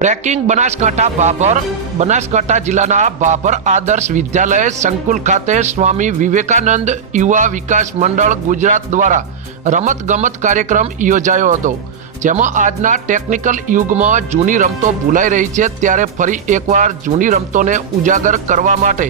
Tracking Banaskantha Bhabhar Banaskantha જિલ્લાના ભાભર આદર્શ વિદ્યાલય સંકુલ ખાતે સ્વામી વિવેકાનંદ યુવા વિકાસ મંડળ ગુજરાત દ્વારા રમત ગમત કાર્યક્રમ યોજાયો હતો. જેમાં આજના ટેકનિકલ યુગમાં જૂની રમતો ભૂલાઈ રહી છે ત્યારે ફરી એકવાર જૂની રમતોને ઉજાગર કરવા માટે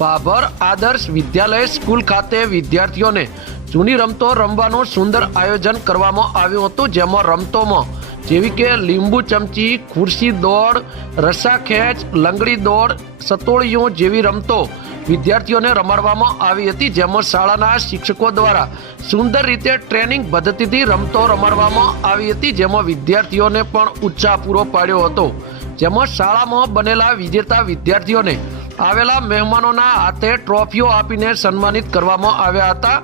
ભાભર આદર્શ વિદ્યાલય સ્કૂલ ખાતે વિદ્યાર્થીઓને જૂની રમતો રમવાનું સુંદર આયોજન કરવામાં આવ્યું હતું. જેમાં રમતોમાં જેવી કે લીંબુ ચમચી, ખુરશી દોડ રસ્સા ખેંચ લંગડી દોડ સતોળીઓ જેવી રમતો વિદ્યાર્થીઓને રમાડવામાં આવી હતી, જેમાં શાળાના શિક્ષકો દ્વારા સુંદર રીતે ટ્રેનિંગ પદ્ધતિથી રમતો રમાડવામાં આવી હતી, જેમાં વિદ્યાર્થીઓને પણ ઉત્સાહ પૂરો પાડ્યો હતો. જેમાં શાળામાં બનેલા વિજેતા વિદ્યાર્થીઓને આવેલા મહેમાનોના હાથે ટ્રોફીઓ આપીને સન્માનિત કરવામાં આવ્યા હતા.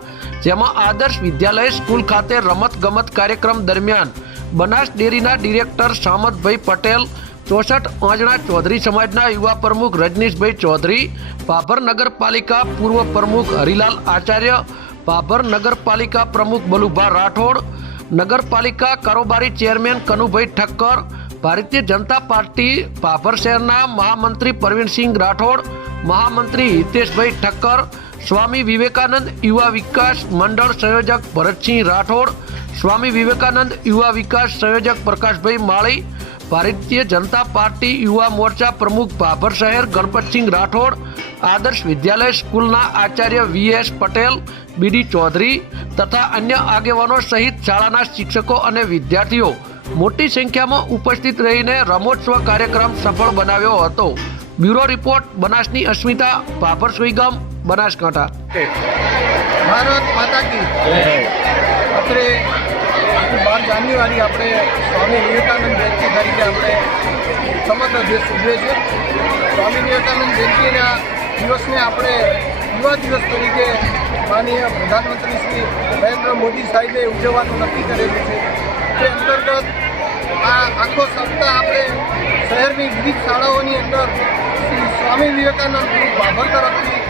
જેમાં આદર્શ વિદ્યાલય, સ્કૂલ ખાતે રમત ગમત કાર્યક્રમ દરમિયાન બનાસ ડેરીના ડિરેક્ટર સામતભાઈ પટેલ, ચોસઠ આંજણા ચૌધરી સમાજના યુવા પ્રમુખ રજનીશભાઈ ચૌધરી ભાભર નગરપાલિકા પૂર્વ પ્રમુખ હરિલાલ આચાર્ય ભાભર નગરપાલિકા પ્રમુખ બલુભા રાઠોડ, નગરપાલિકા કારોબારી ચેરમેન કનુભાઈ ઠક્કર, ભારતીય જનતા પાર્ટી ભાભર શહેરના મહામંત્રી પ્રવીણસિંહ રાઠોડ, મહામંત્રી હિતેશભાઈ ઠક્કર, સ્વામી વિવેકાનંદ યુવા વિકાસ મંડળ સંયોજક ભરતસિંહ રાઠોડ સ્વામી વિવેકાનંદ યુવા વિકાસ સંયોજક પ્રકાશભાઈ માળી, ભારતીય જનતા પાર્ટી યુવા મોરચા પ્રમુખ ભાભર શહેર, ગણપતસિંહ રાઠોડ, આદર્શ વિદ્યાલય સ્કૂલના Acharya V S Patel B D Chaudhari તથા અન્ય આગેવાનો સહિત શાળાના શિક્ષકો અને વિદ્યાર્થીઓ મોટી સંખ્યામાં ઉપસ્થિત રહીને રમોત્સવ કાર્યક્રમ સફળ બનાવ્યો હતો. બ્યુરો રિપોર્ટ, બનાસની અસ્મિતા, ભાભર સુઈગમ, બનાસકાંઠા. ભારત માતા કી આપણે બાર જાન્યુઆરી આપણે સ્વામી વિવેકાનંદ જયંતિ તરીકે આપણે સમગ્ર દેશ ઉજવે છે સ્વામી વિવેકાનંદ જયંતિના દિવસને આપણે યુવા દિવસ તરીકે માનીય પ્રધાનમંત્રી શ્રી નરેન્દ્ર મોદી સાહેબે ઉજવવાનું નક્કી કરેલું છે. તે અંતર્ગત આ આખો સપ્તાહ આપણે શહેરની વિવિધ શાળાઓની અંદર શ્રી સ્વામી વિવેકાનંદ ગ્રુપ બાબર તરફથી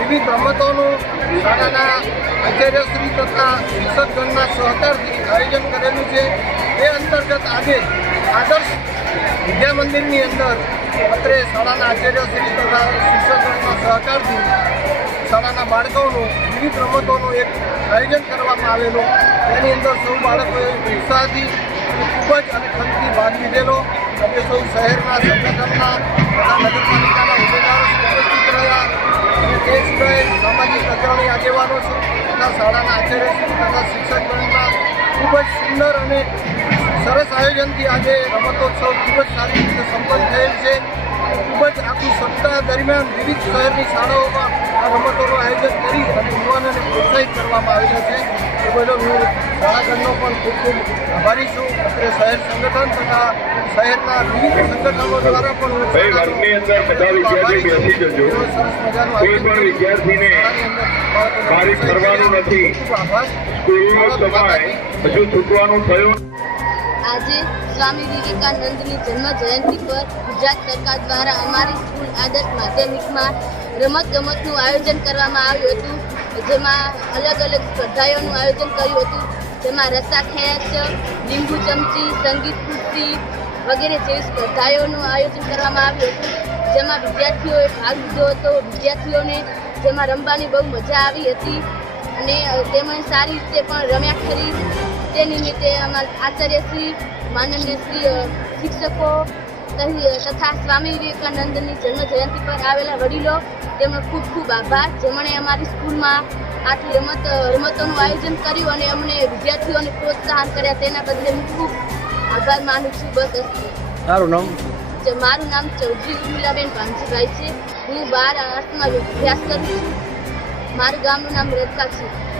વિવિધ રમતોનું શાળાના આચાર્યશ્રી તથા શિક્ષકગણના સહકારથી આયોજન કરેલું છે. એ અંતર્ગત આજે આદર્શ વિદ્યા મંદિરની અંદર અત્રે શાળાના આચાર્યશ્રી તથા શિક્ષકગણના સહકારથી શાળાના બાળકોનું, વિવિધ રમતોનું એક આયોજન કરવામાં આવેલું. તેની અંદર સૌ બાળકોએ ઉત્સાહથી ખૂબ જ અને ખંતથી ભાગ લીધેલો. અમે સૌ શહેરના સંગઠનના તથા નગરપાલિકાના હોદ્દેદારો ઉપસ્થિત રહ્યા. તે સામાજિક અગ્રણી આગેવાનો છે. તથા શાળાના આચાર્યશ્રી તથા શિક્ષકગણના ખૂબ જ સુંદર અને સરસ આયોજનથી આજે રમતોત્સવ ખૂબ જ સારી રીતે સંપન્ન થયેલ છે. ખૂબ જ આખું સપ્તાહ દરમિયાન વિવિધ શહેરની શાળાઓમાં આ રમતોનું આયોજન કરી અને યુવાનોને પ્રોત્સાહિત કરવામાં આવેલા છે. હું પણ ખૂબ ખૂબ આભારી છું. અત્રે શહેર સંગઠન તથા શહેરના વિવિધ સંગઠનો દ્વારા પણ હું વર્ગની અંદર બધા વિદ્યાર્થીઓ બેસી જજો. એવો સરસ મજાનું કોઈ પણ વિદ્યાર્થીને શાળાની અંદર બાળકોને બહાર ફરવાનું નથી. ખૂબ ખૂબ આભાર. સ્કૂલનો સમય હજુ છૂટવાનું થયું. આજે સ્વામી વિવેકાનંદની જન્મ જયંતિ પર ગુજરાત સરકાર દ્વારા અમારી સ્કૂલ આદર્શ માધ્યમિકમાં રમત ગમતનું આયોજન કરવામાં આવ્યું હતું. જેમાં અલગ અલગ સ્પર્ધાઓનું આયોજન કર્યું હતું. જેમાં રસ્સા ખેંચ લીંબુ ચમચી, સંગીત કુસ્તી વગેરે જેવી સ્પર્ધાઓનું આયોજન કરવામાં આવ્યું હતું. જેમાં વિદ્યાર્થીઓએ ભાગ લીધો હતો. વિદ્યાર્થીઓને જેમાં રમવાની બહુ મજા આવી હતી અને તેમણે સારી રીતે પણ રમ્યા ખરી. તે નિમિત્તે અમારા આચાર્યશ્રી, માનનીય શ્રી શિક્ષકો તથા સ્વામી વિવેકાનંદની જન્મ જયંતિ પર આવેલા વડીલો તેમનો ખૂબ ખૂબ આભાર. જેમણે અમારી સ્કૂલમાં આટલી રમત રમતોનું આયોજન કર્યું અને અમને વિદ્યાર્થીઓને પ્રોત્સાહન કર્યા તેના બદલે હું ખૂબ આભાર માનું છું. બસ અસ્તુ. નામ? જે મારું નામ ચૌધરી ઉર્મિલાબેન ભાનજીભાઈ છે. હું બાર આર્ટ્સમાં અભ્યાસ કરું છું. મારું ગામનું નામ રદકા છે